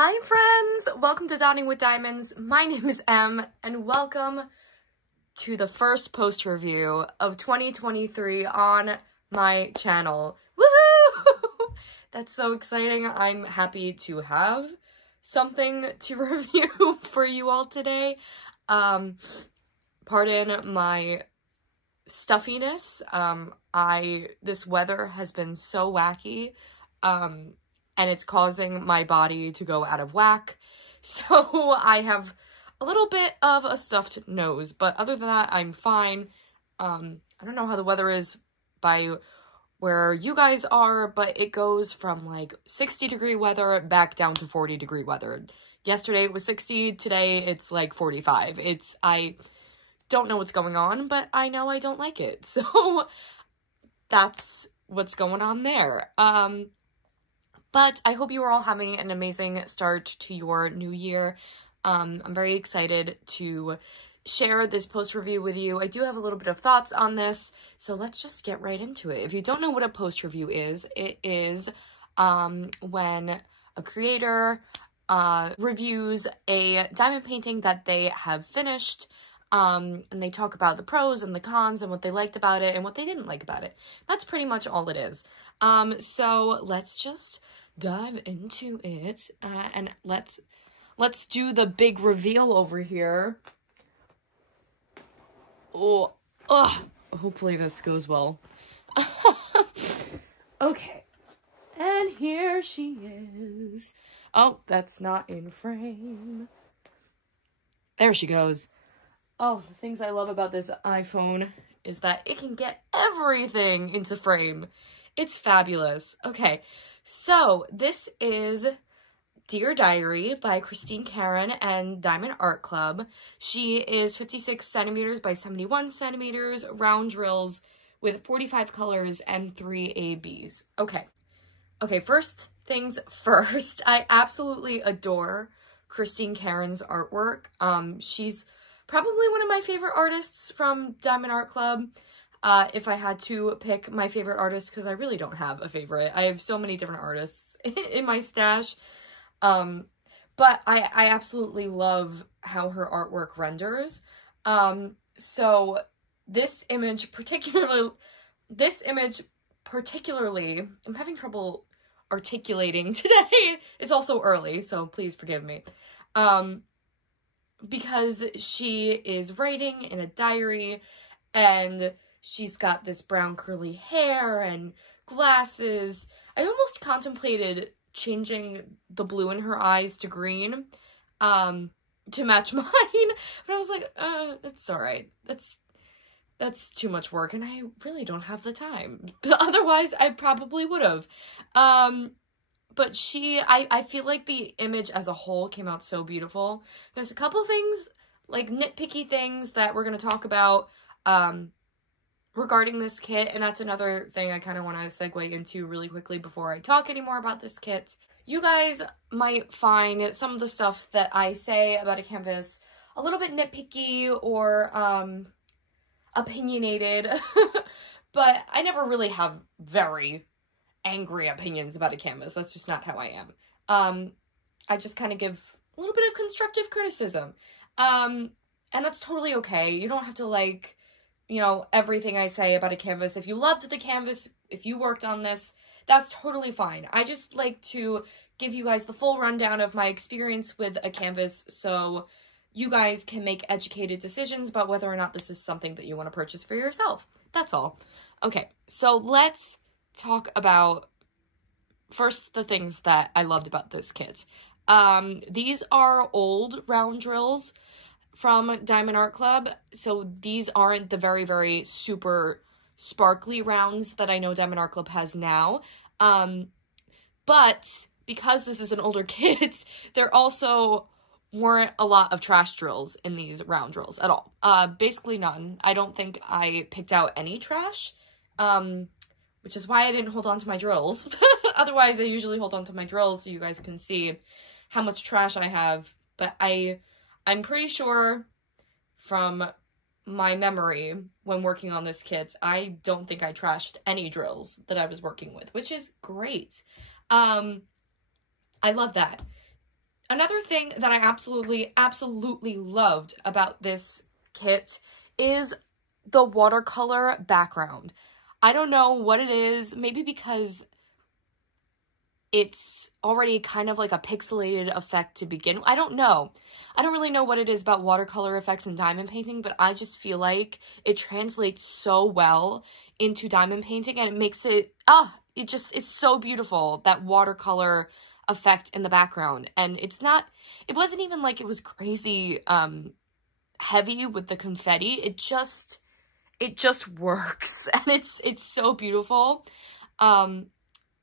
Hi friends! Welcome to Dawning with Diamonds. My name is Em, and welcome to the first post review of 2023 on my channel. Woohoo! That's so exciting. I'm happy to have something to review for you all today. Pardon my stuffiness. This weather has been so wacky. And it's causing my body to go out of whack. So I have a little bit of a stuffed nose, but other than that, I'm fine. I don't know how the weather is by where you guys are, but it goes from like 60-degree weather back down to 40-degree weather. Yesterday it was 60, today it's like 45. I don't know what's going on, but I know I don't like it. So that's what's going on there. But I hope you are all having an amazing start to your new year. I'm very excited to share this post review with you. I do have a little bit of thoughts on this, so let's just get right into it. If you don't know what a post review is, it is when a creator reviews a diamond painting that they have finished, and they talk about the pros and the cons and what they liked about it and what they didn't like about it. That's pretty much all it is. So let's just dive into it, and let's do the big reveal over here. Hopefully this goes well. Okay, and here she is. Oh, that's not in frame. There she goes. Oh, the things I love about this iPhone is that it can get everything into frame. It's fabulous. Okay, so this is Dear Diary by Karron and Diamond Art Club. She is 56 centimeters by 71 centimeters, round drills with 45 colors and 3 ABs. Okay, first things first. I absolutely adore Karron's artwork. She's probably one of my favorite artists from Diamond Art Club. If I had to pick my favorite artist, because I really don't have a favorite. I have so many different artists in my stash. But I absolutely love how her artwork renders. So this image particularly, I'm having trouble articulating today. It's also early, so please forgive me. Because she is writing in a diary, and she's got this brown curly hair and glasses. I almost contemplated changing the blue in her eyes to green, to match mine, but I was like, it's alright. That's too much work, and I really don't have the time. But otherwise, I probably would have. But I feel like the image as a whole came out so beautiful. There's a couple things, like nitpicky things that we're going to talk about, regarding this kit, and that's another thing I kind of want to segue into really quickly before I talk anymore about this kit. You guys might find some of the stuff that I say about a canvas a little bit nitpicky or opinionated, but I never really have very angry opinions about a canvas. That's just not how I am. I just kind of give a little bit of constructive criticism, and that's totally okay. You don't have to like, you know, everything I say about a canvas. If you loved the canvas, if you worked on this, that's totally fine. I just like to give you guys the full rundown of my experience with a canvas so you guys can make educated decisions about whether or not this is something that you want to purchase for yourself. That's all. Okay, so let's talk about first the things that I loved about this kit. These are old round drills from Diamond Art Club, so these aren't the very, very super sparkly rounds that I know Diamond Art Club has now, but because this is an older kit, there also weren't a lot of trash drills in these round drills at all. Basically none. I don't think I picked out any trash, which is why I didn't hold on to my drills. Otherwise, I usually hold on to my drills so you guys can see how much trash I have, but I'm pretty sure from my memory when working on this kit, I don't think I trashed any drills that I was working with, which is great. I love that. Another thing that I absolutely loved about this kit is the watercolor background. I don't know what it is, maybe because it's already kind of like a pixelated effect to begin. I don't know. I don't really know what it is about watercolor effects in diamond painting, but I just feel like it translates so well into diamond painting, and it makes it, it just is so beautiful, that watercolor effect in the background. And it wasn't even like it was crazy heavy with the confetti. It just works, and it's so beautiful.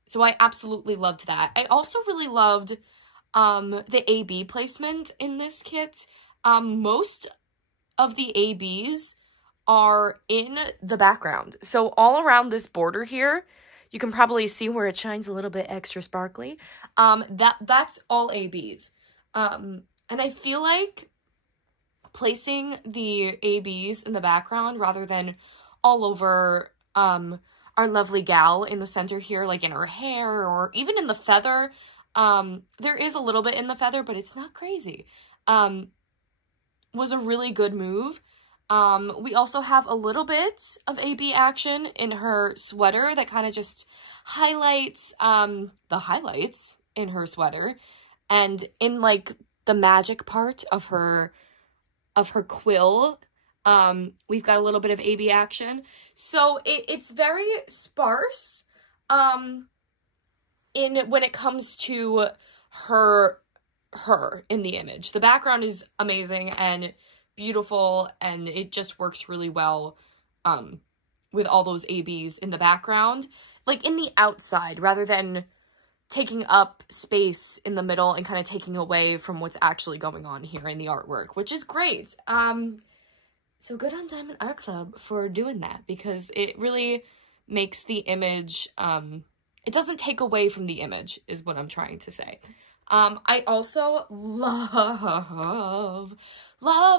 So I absolutely loved that. I also really loved the AB placement in this kit. Most of the ABs are in the background. So all around this border here, you can probably see where it shines a little bit extra sparkly. That's all ABs. And I feel like placing the ABs in the background rather than all over our lovely gal in the center here, like in her hair or even in the feather. There is a little bit in the feather, but it's not crazy. Was a really good move. We also have a little bit of AB action in her sweater that kind of just highlights the highlights in her sweater, and in like the magic part of her quill, we've got a little bit of AB action. So it's very sparse when it comes to her in the image. The background is amazing and beautiful, and it just works really well with all those ABs in the background, like in the outside, rather than taking up space in the middle and kind of taking away from what's actually going on here in the artwork, which is great. So good on Diamond Art Club for doing that, because it really makes the image, it doesn't take away from the image, is what I'm trying to say. I also love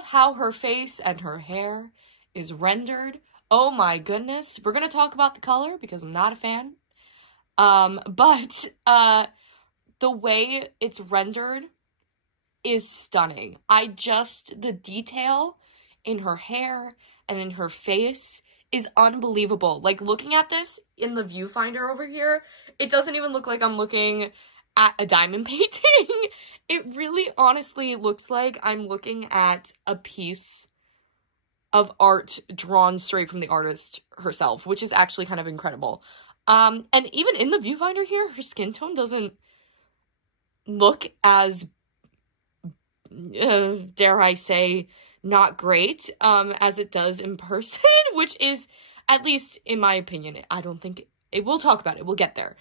how her face and her hair is rendered. Oh my goodness. We're going to talk about the color because I'm not a fan. But the way it's rendered is stunning. The detail in her hair and in her face is unbelievable. Like, looking at this in the viewfinder over here, it doesn't even look like I'm looking at a diamond painting. It really honestly looks like I'm looking at a piece of art drawn straight from the artist herself, which is actually kind of incredible. And even in the viewfinder here, her skin tone doesn't look as, dare I say, not great, as it does in person, which is, at least in my opinion, I don't think we'll talk about it. We'll get there.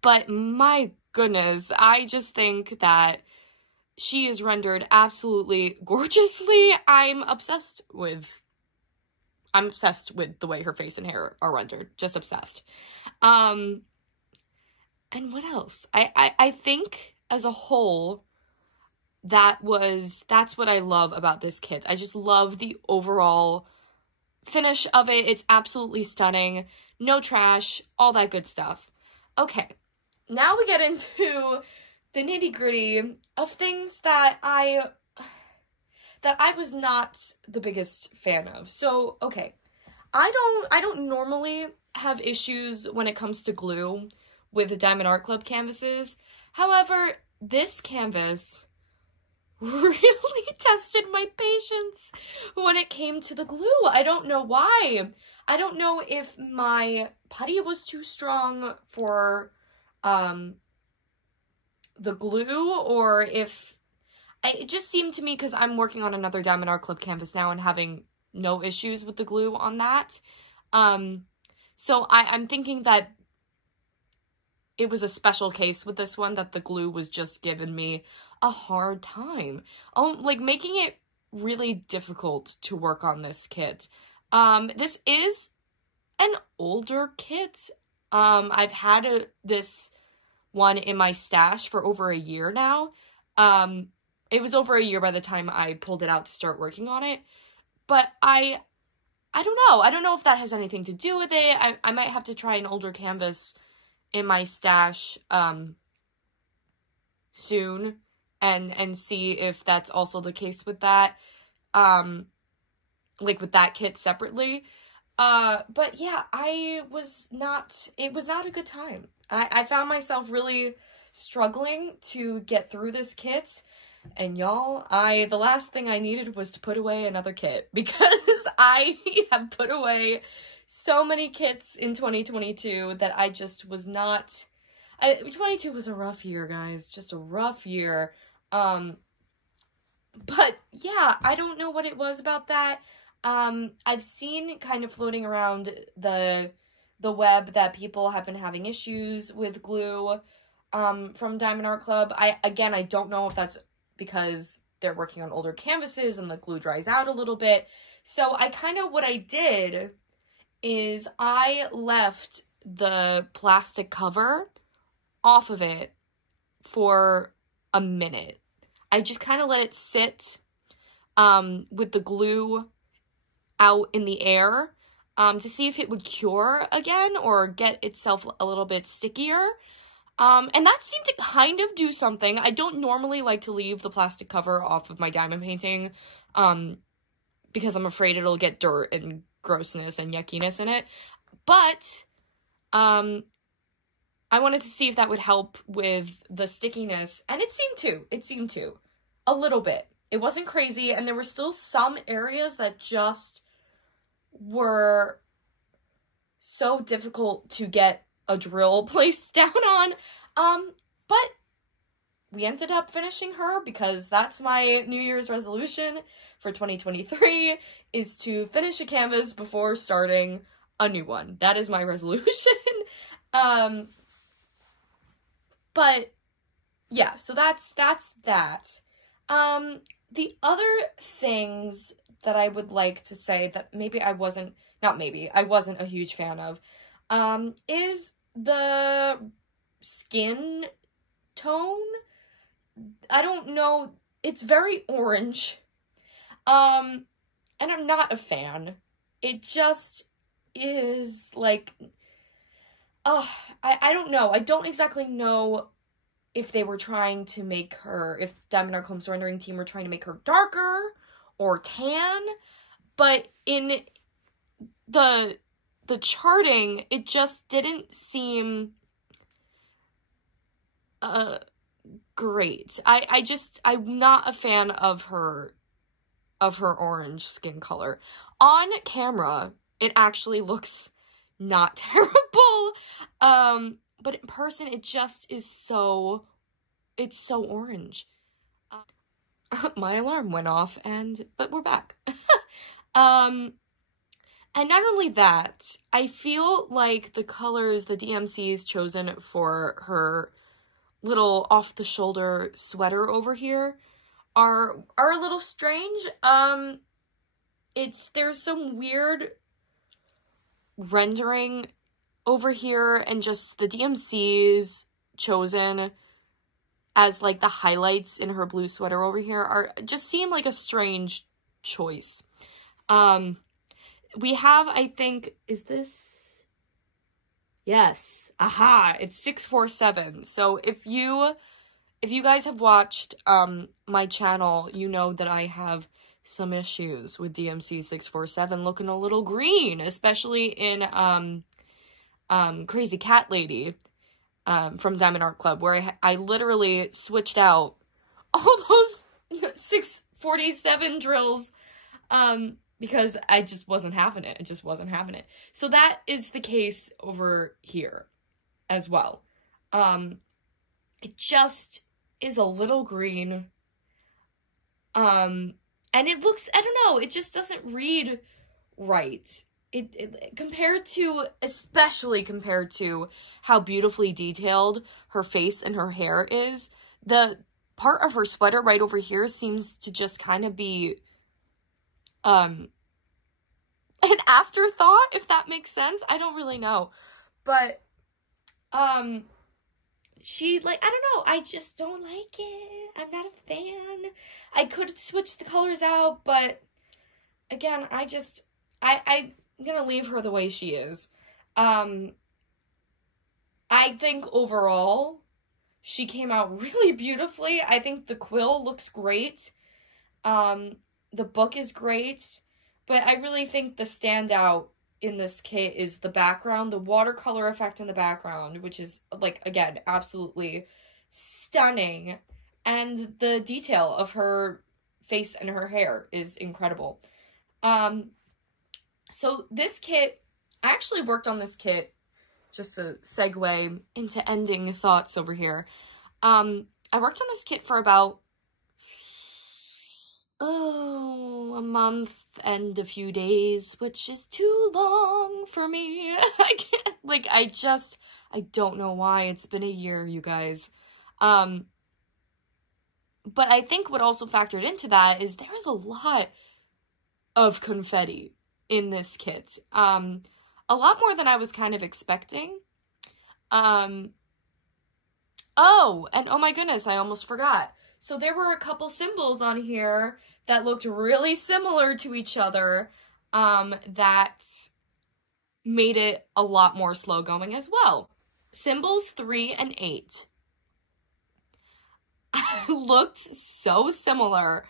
But my goodness, I just think that she is rendered absolutely gorgeously. I'm obsessed with the way her face and hair are rendered. Just obsessed. And what else? I think as a whole, that's what I love about this kit. I just love the overall finish of it. It's absolutely stunning. No trash, all that good stuff. Okay, now we get into the nitty-gritty of things that I was not the biggest fan of. So, okay, I don't normally have issues when it comes to glue with the Diamond Art Club canvases. However, this canvas really tested my patience when it came to the glue. I don't know why. I don't know if my putty was too strong for the glue, or if it just seemed to me, because I'm working on another Diamond Art Club canvas now and having no issues with the glue on that. So I'm thinking that it was a special case with this one, that the glue was just giving me a hard time. Like, making it really difficult to work on this kit. This is an older kit. I've had this one in my stash for over a year now. It was over a year by the time I pulled it out to start working on it. But I don't know. I don't know if that has anything to do with it. I might have to try an older canvas in my stash soon and see if that's also the case with that, like with that kit separately. But yeah, it was not a good time. I found myself really struggling to get through this kit, and y'all, the last thing I needed was to put away another kit, because I have put away so many kits in 2022 that I just was not... 22 was a rough year, guys. Just a rough year. But yeah, I don't know what it was about that. I've seen kind of floating around the web that people have been having issues with glue, from Diamond Art Club. I don't know if that's because they're working on older canvases and the glue dries out a little bit. So what I did is I left the plastic cover off of it for a minute. I just kind of let it sit, with the glue out in the air, to see if it would cure again or get itself a little bit stickier. And that seemed to kind of do something. I don't normally like to leave the plastic cover off of my diamond painting, because I'm afraid it'll get dirt and grossness and yuckiness in it. But, I wanted to see if that would help with the stickiness, and it seemed to. A little bit. It wasn't crazy, and there were still some areas that just were so difficult to get a drill placed down on. But we ended up finishing her, because that's my New Year's resolution for 2023, is to finish a canvas before starting a new one. That is my resolution. But yeah, so that's that. The other things that I would like to say that I wasn't a huge fan of, is the skin tone. I don't know, it's very orange, and I'm not a fan. It just is like, I don't know. I don't exactly know if they were trying to make her, if Diamond Art Club's rendering team were trying to make her darker or tan, but in the charting, it just didn't seem great. I'm not a fan of her orange skin color. On camera, it actually looks not terrible, but in person, it just is it's so orange. My alarm went off, but we're back. And not only that, I feel like the colors the DMC's chosen for her little off-the-shoulder sweater over here are a little strange. There's some weird rendering over here, and just the DMC's chosen as like the highlights in her blue sweater over here just seem like a strange choice. We have, I think, is this? Yes. Aha, it's 647. So if you guys have watched my channel, you know that I have some issues with DMC 647 looking a little green, especially in Crazy Cat Lady from Diamond Art Club, where I literally switched out all those 647 drills because I just wasn't having it. It just wasn't having it. So that is the case over here as well. It just is a little green. And it looks, I don't know, it just doesn't read right. It especially compared to how beautifully detailed her face and her hair is, the part of her sweater right over here seems to just kind of be an afterthought, if that makes sense. I don't really know. But she, like, I don't know, I just don't like it. I'm not a fan. I could switch the colors out, but again, I'm gonna leave her the way she is. I think overall, She came out really beautifully. I think the quill looks great. The book is great, but I really think the standout in this kit is the background, the watercolor effect in the background, which is, like, again, absolutely stunning, and the detail of her face and her hair is incredible. So this kit, I actually worked on this kit, just a segue into ending thoughts over here. I worked on this kit for about, a month and a few days, which is too long for me. I can't, like, I don't know why. It's been a year, you guys. But I think what also factored into that is there's a lot of confetti in this kit. A lot more than I was kind of expecting. Oh, and oh my goodness, I almost forgot. So there were a couple symbols on here that looked really similar to each other, that made it a lot more slow going as well. Symbols 3 and 8 looked so similar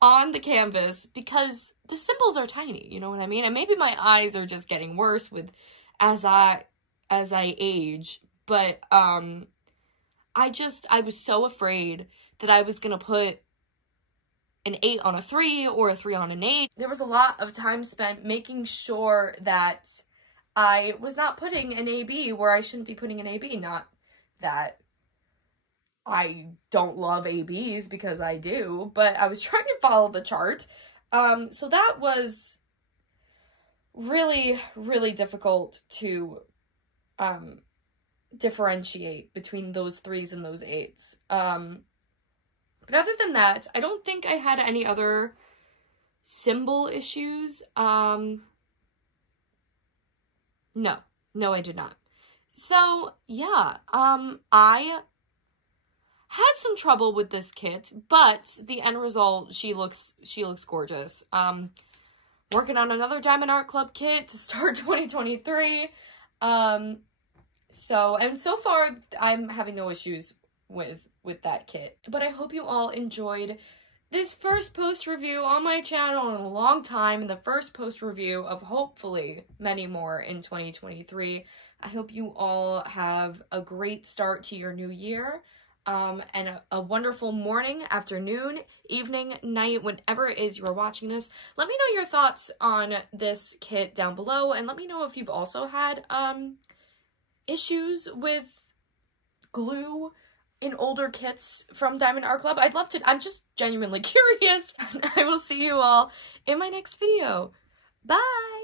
on the canvas because the symbols are tiny, you know what I mean? And maybe my eyes are just getting worse with as I age, but I was so afraid that I was gonna put an 8 on a 3 or a 3 on an 8. There was a lot of time spent making sure that I was not putting an AB where I shouldn't be putting an AB. Not that I don't love ABs, because I do, but I was trying to follow the chart. So that was really, really difficult to differentiate between those 3s and those 8s. But other than that, I don't think I had any other symbol issues. No, I did not. So, yeah, I had some trouble with this kit, but the end result, she looks gorgeous. Working on another Diamond Art Club kit to start 2023. So far, I'm having no issues with that kit. But I hope you all enjoyed this first post review on my channel in a long time, and the first post review of hopefully many more in 2023. I hope you all have a great start to your new year, and a wonderful morning, afternoon, evening, night, whenever it is you are watching this. Let me know your thoughts on this kit down below, and let me know if you've also had issues with glue in older kits from Diamond Art Club. I'd love to. I'm just genuinely curious. I will see you all in my next video. Bye!